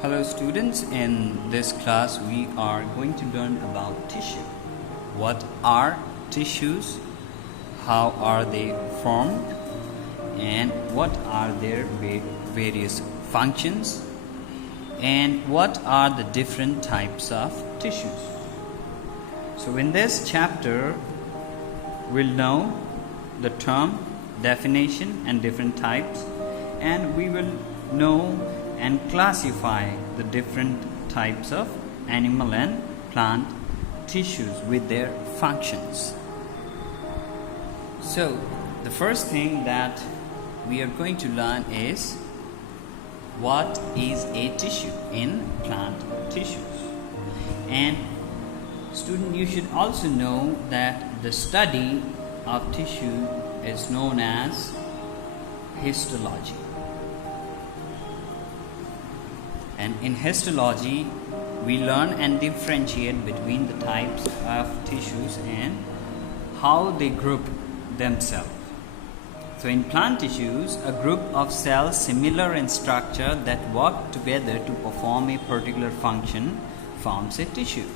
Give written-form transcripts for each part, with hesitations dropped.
Hello students, in this class we are going to learn about tissue. What are tissues, how are they formed, and what are their various functions, and what are the different types of tissues. So in this chapter we'll know the term, definition and different types, and we will know and classify the different types of animal and plant tissues with their functions. So the first thing that we are going to learn is what is a tissue in plant tissues. And student, you should also know that the study of tissue is known as histology. And in histology, we learn and differentiate between the types of tissues and how they group themselves. So in plant tissues, a group of cells similar in structure that work together to perform a particular function forms a tissue.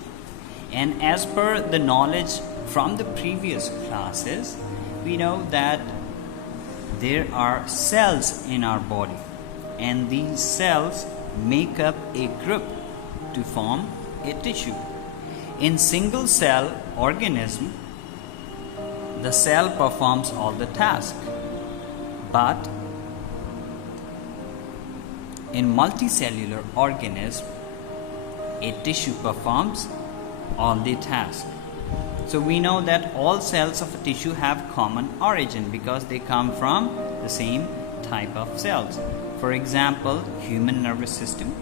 And as per the knowledge from the previous classes, we know that there are cells in our body, and these cells make up a group to form a tissue. In single cell organism, the cell performs all the tasks, but in multicellular organism, a tissue performs all the tasks. So we know that all cells of a tissue have common origin because they come from the same type of cells. For example, human nervous system.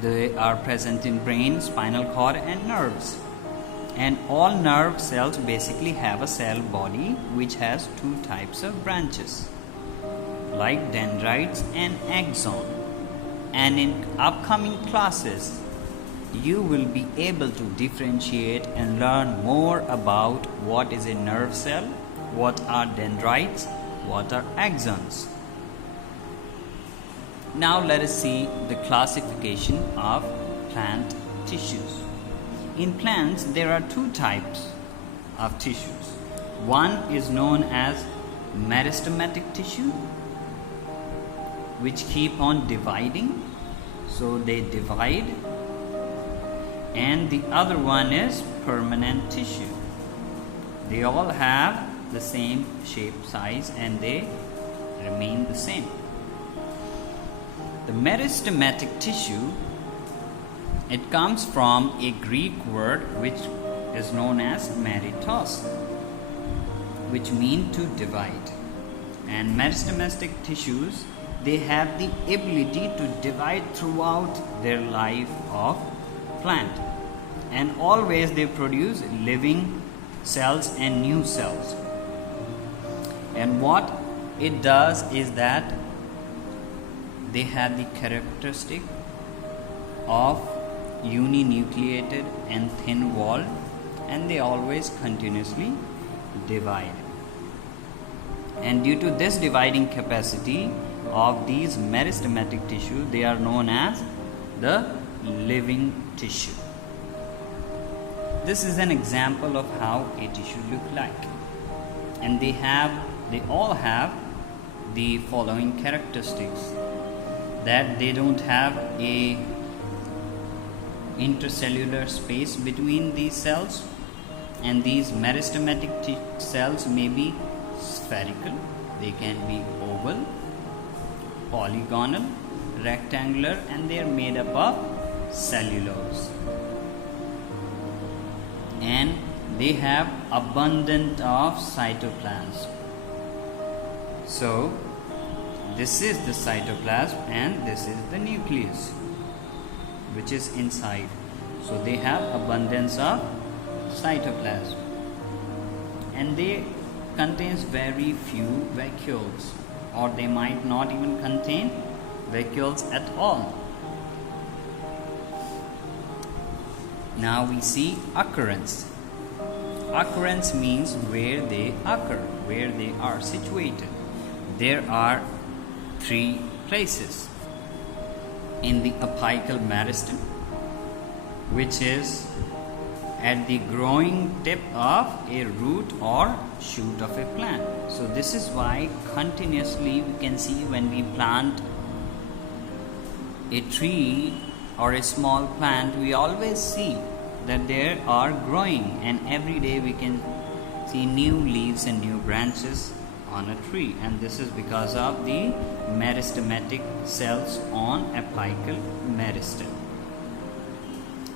They are present in brain, spinal cord and nerves. And all nerve cells basically have a cell body which has two types of branches, like dendrites and axon. And in upcoming classes, you will be able to differentiate and learn more about what is a nerve cell, what are dendrites, what are axons. Now let us see the classification of plant tissues. In plants, there are two types of tissues. One is known as meristematic tissue, which keep on dividing, so they divide. And the other one is permanent tissue. They all have the same shape, size, and they remain the same. The meristematic tissue, it comes from a Greek word which is known as meritos, which means to divide. And meristematic tissues, they have the ability to divide throughout their life of plant, and always they produce living cells and new cells. And what it does is that they have the characteristic of uninucleated and thin walled, and they always continuously divide. And due to this dividing capacity of these meristematic tissue, they are known as the living tissue. This is an example of how a tissue look like, and they all have the following characteristics: that they don't have a intercellular space between these cells, and these meristematic cells may be spherical, they can be oval, polygonal, rectangular, and they are made up of cellulose. And they have abundant of cytoplasm. So this is the cytoplasm and this is the nucleus which is inside. So they have abundance of cytoplasm, and they contains very few vacuoles, or they might not even contain vacuoles at all. Now we see occurrence. Occurrence means where they occur, where they are situated. There are three places. in the apical meristem, which is at the growing tip of a root or shoot of a plant. So this is why continuously we can see when we plant a tree or a small plant, we always see that they are growing, and every day we can see new leaves and new branches on a tree, and this is because of the meristematic cells on apical meristem.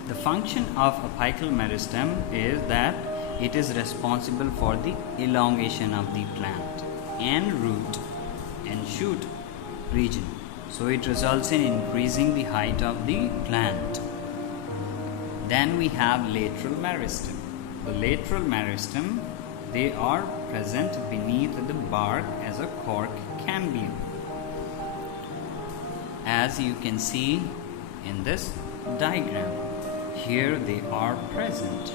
The function of apical meristem is that it is responsible for the elongation of the plant and root and shoot region. So it results in increasing the height of the plant. Then we have lateral meristem. The lateral meristem, they are present beneath the bark as a cork cambium, as you can see in this diagram. Here they are present,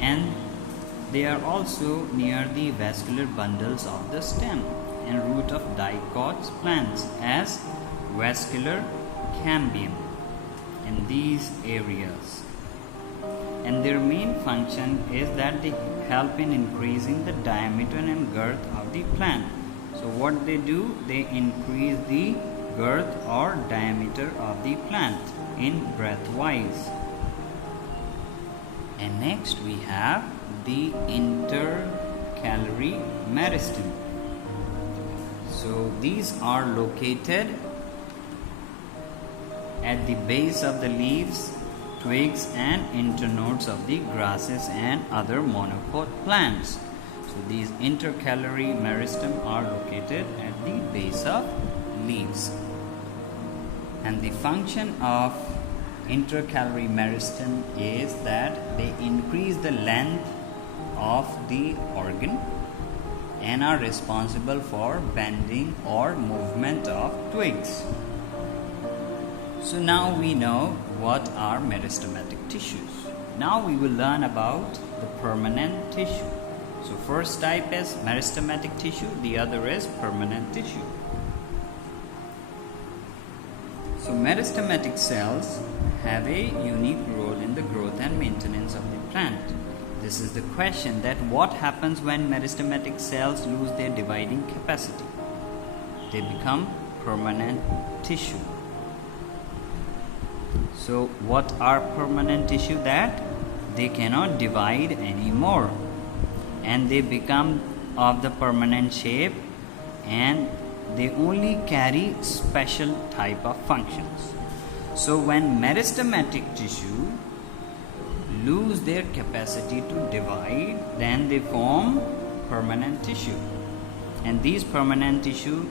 and they are also near the vascular bundles of the stem and root of dicot plants as vascular cambium in these areas. And their main function is that they help in increasing the diameter and girth of the plant. So what they do, they increase the girth or diameter of the plant in breadth wise. And next we have the intercalary meristem. So these are located at the base of the leaves, twigs and internodes of the grasses and other monocot plants. So these intercalary meristem are located at the base of leaves. And the function of intercalary meristem is that they increase the length of the organ and are responsible for bending or movement of twigs. So now we know what are meristematic tissues. Now we will learn about the permanent tissue. So first type is meristematic tissue, the other is permanent tissue. So meristematic cells have a unique role in the growth and maintenance of the plant. This is the question, that what happens when meristematic cells lose their dividing capacity? They become permanent tissue. So what are permanent tissue? That they cannot divide anymore, and they become of the permanent shape, and they only carry special type of functions. So when meristematic tissue lose their capacity to divide, then they form permanent tissue, and these permanent tissue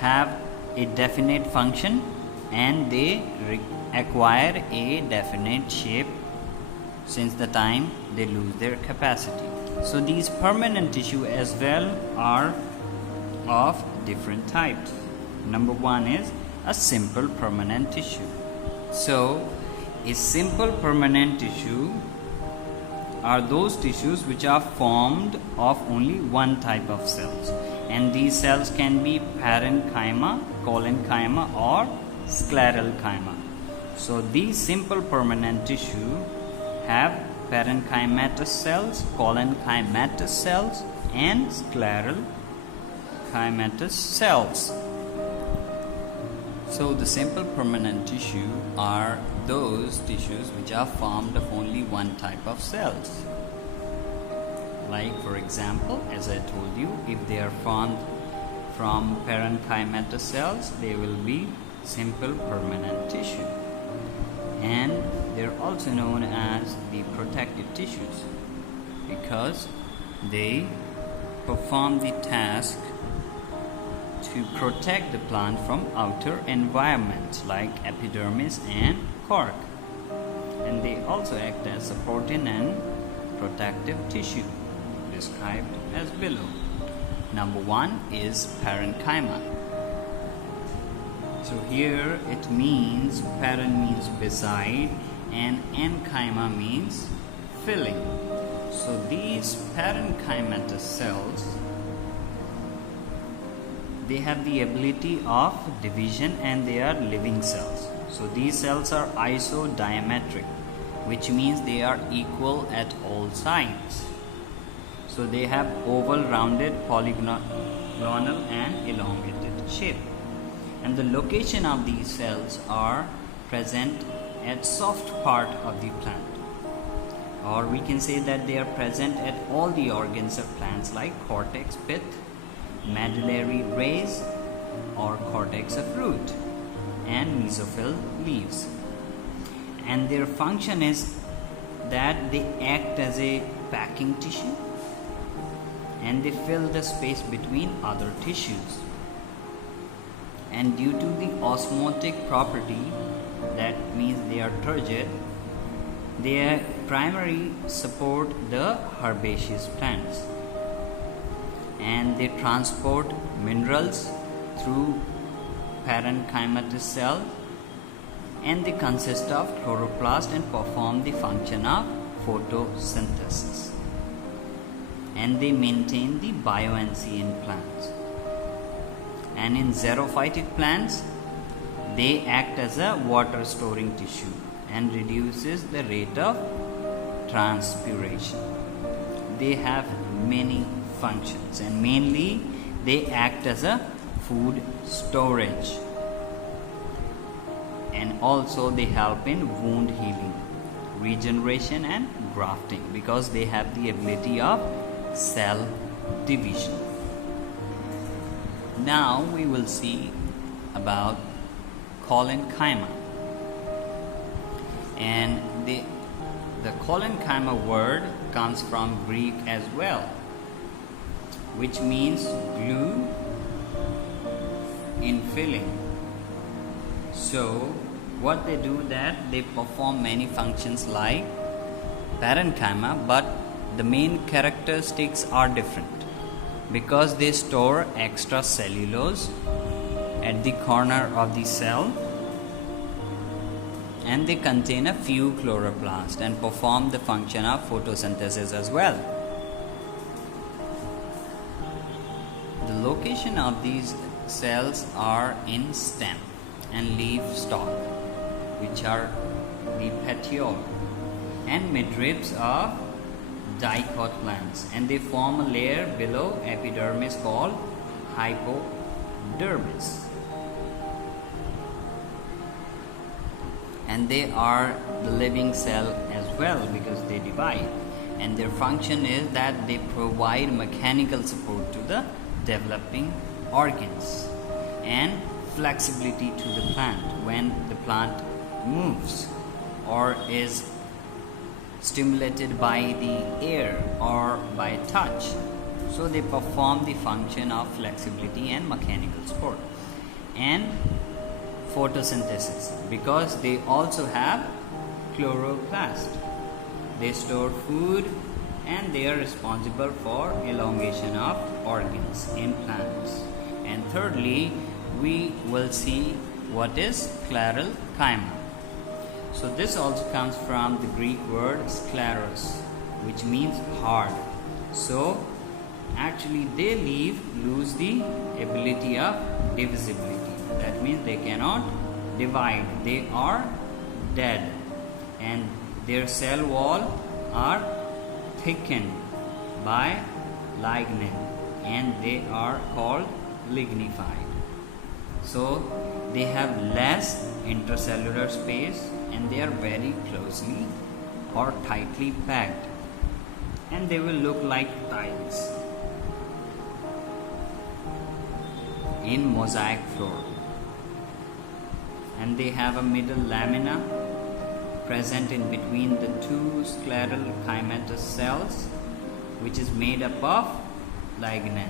have a definite function and they acquire a definite shape since the time they lose their capacity. So these permanent tissue as well are of different types. Number one is a simple permanent tissue. So a simple permanent tissue are those tissues which are formed of only one type of cells, and these cells can be parenchyma, collenchyma or sclerenchyma. So these simple permanent tissue have parenchymatous cells, collenchymatous cells and sclerenchymatous cells. So the simple permanent tissue are those tissues which are formed of only one type of cells. Like for example, as I told you, if they are formed from parenchymatous cells, they will be simple permanent tissue. And they're also known as the protective tissues because they perform the task to protect the plant from outer environment like epidermis and cork, and they also act as supporting and protective tissue described as below. Number one is parenchyma. So here it means paren means beside and enchyma means filling. So these parenchymatous cells, they have the ability of division and they are living cells. So these cells are isodiametric, which means they are equal at all sides. So they have oval, rounded, polygonal and elongated shape. And the location of these cells are present at soft part of the plant. Or we can say that they are present at all the organs of plants like cortex, pith, medullary rays or cortex of root and mesophyll leaves. And their function is that they act as a packing tissue and they fill the space between other tissues. And due to the osmotic property, that means they are turgid, they primarily support the herbaceous plants. And they transport minerals through parenchymatous cells, and they consist of chloroplast and perform the function of photosynthesis. And they maintain the buoyancy in plants. And in xerophytic plants, they act as a water storing tissue and reduces the rate of transpiration. They have many functions and mainly they act as a food storage, and also they help in wound healing, regeneration and grafting because they have the ability of cell division. Now we will see about collenchyma, and the collenchyma word comes from Greek as well, which means glue in filling. So what they do that they perform many functions like parenchyma, but the main characteristics are different because they store extra cellulose at the corner of the cell, and they contain a few chloroplasts and perform the function of photosynthesis as well. The location of these cells are in stem and leaf stalk, which are the petiole and midribs of dicot plants, and they form a layer below epidermis called hypodermis. And they are the living cell as well because they divide, and their function is that they provide mechanical support to the developing organs and flexibility to the plant when the plant moves or is stimulated by the air or by touch. So they perform the function of flexibility and mechanical support. And photosynthesis because they also have chloroplast. They store food and they are responsible for elongation of organs in plants. And thirdly, we will see what is sclerenchyma. So this also comes from the Greek word scleros, which means hard. So actually they lose the ability of divisibility. That means they cannot divide. They are dead, and their cell wall are thickened by lignin, and they are called lignified. So they have less intracellular space, and they are very closely or tightly packed, and they will look like tiles in mosaic floor. And they have a middle lamina present in between the two sclerenchymatous cells, which is made up of lignin,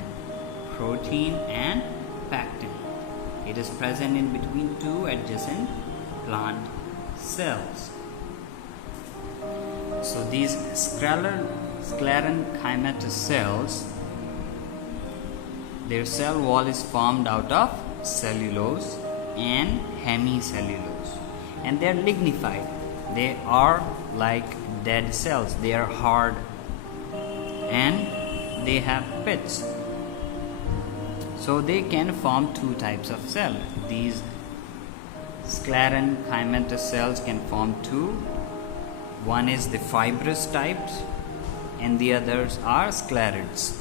protein and pectin. It is present in between two adjacent plant cells. So these sclerenchymatous cells, their cell wall is formed out of cellulose and hemicellulose, and they are lignified. They are like dead cells. They are hard and they have pits. So they can form two types of cell. These sclerenchymatous cells can form two. One is the fibrous types and the others are sclerids,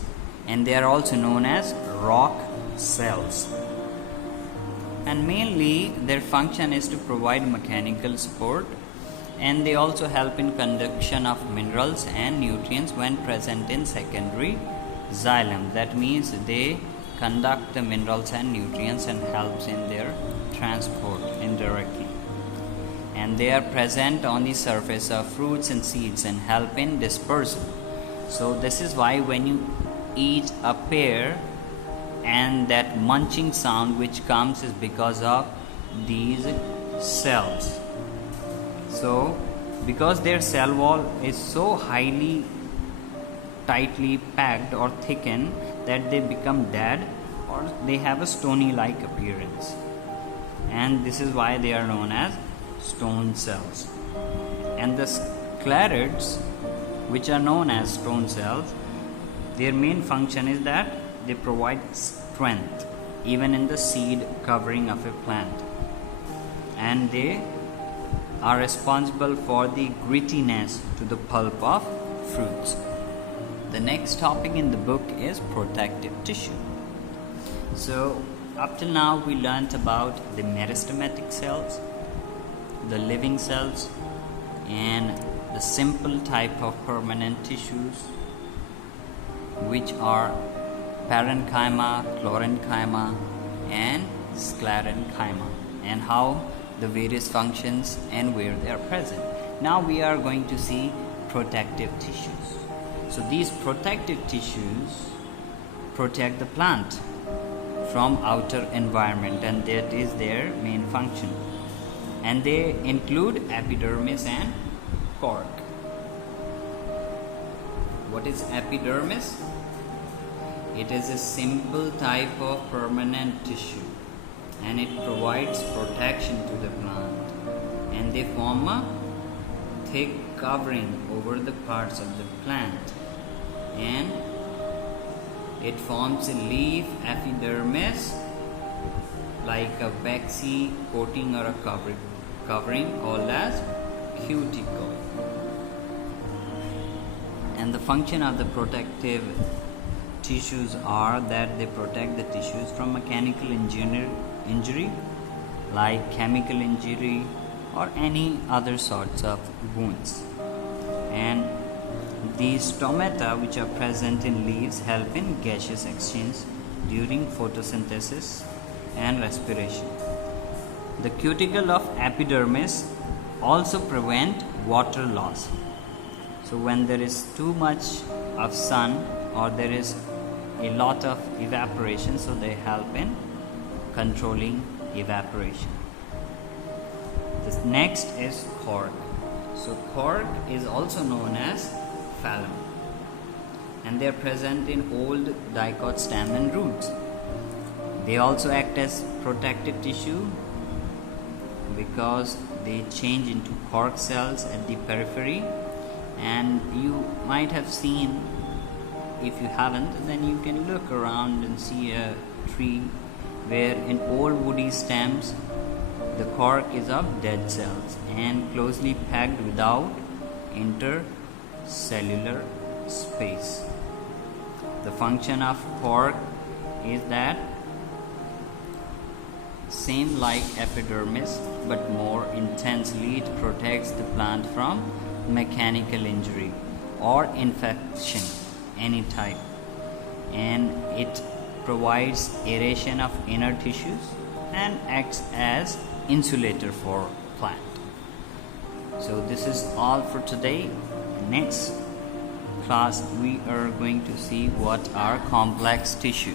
and they are also known as rock cells. And mainly their function is to provide mechanical support, and they also help in conduction of minerals and nutrients when present in secondary xylem. That means they conduct the minerals and nutrients and helps in their transport indirectly. And they are present on the surface of fruits and seeds and help in dispersal. So this is why when you eat a pear, and that munching sound which comes is because of these cells. So because their cell wall is so highly tightly packed or thickened that they become dead or they have a stony like appearance, and this is why they are known as stone cells. And the sclerids, which are known as stone cells, their main function is that they provide strength even in the seed covering of a plant, and they are responsible for the grittiness to the pulp of fruits. The next topic in the book is protective tissue. So up till now we learnt about the meristematic cells, the living cells, and the simple type of permanent tissues, which are parenchyma, chlorenchyma, and sclerenchyma, and how the various functions and where they are present. Now we are going to see protective tissues. So these protective tissues protect the plant from outer environment, and that is their main function. And they include epidermis and cork. What is epidermis? It is a simple type of permanent tissue, and it provides protection to the plant, and they form a thick covering over the parts of the plant, and it forms a leaf epidermis like a waxy coating or a covering called as cuticle. And the function of the protective tissues are that they protect the tissues from mechanical injury like chemical injury or any other sorts of wounds. And these stomata, which are present in leaves, help in gaseous exchange during photosynthesis and respiration. The cuticle of epidermis also prevent water loss. So when there is too much of sun or there is a lot of evaporation, so they help in controlling evaporation. This next is cork. So cork is also known as phallem, and they are present in old dicot stem and roots. They also act as protective tissue because they change into cork cells at the periphery, and you might have seen, if you haven't, then you can look around and see a tree where in old woody stems the cork is of dead cells and closely packed without intercellular space. The function of cork is that same like epidermis, but more intensely it protects the plant from mechanical injury or infection any type, and it provides aeration of inner tissues and acts as insulator for plant. So this is all for today. Next class we are going to see what are complex tissue.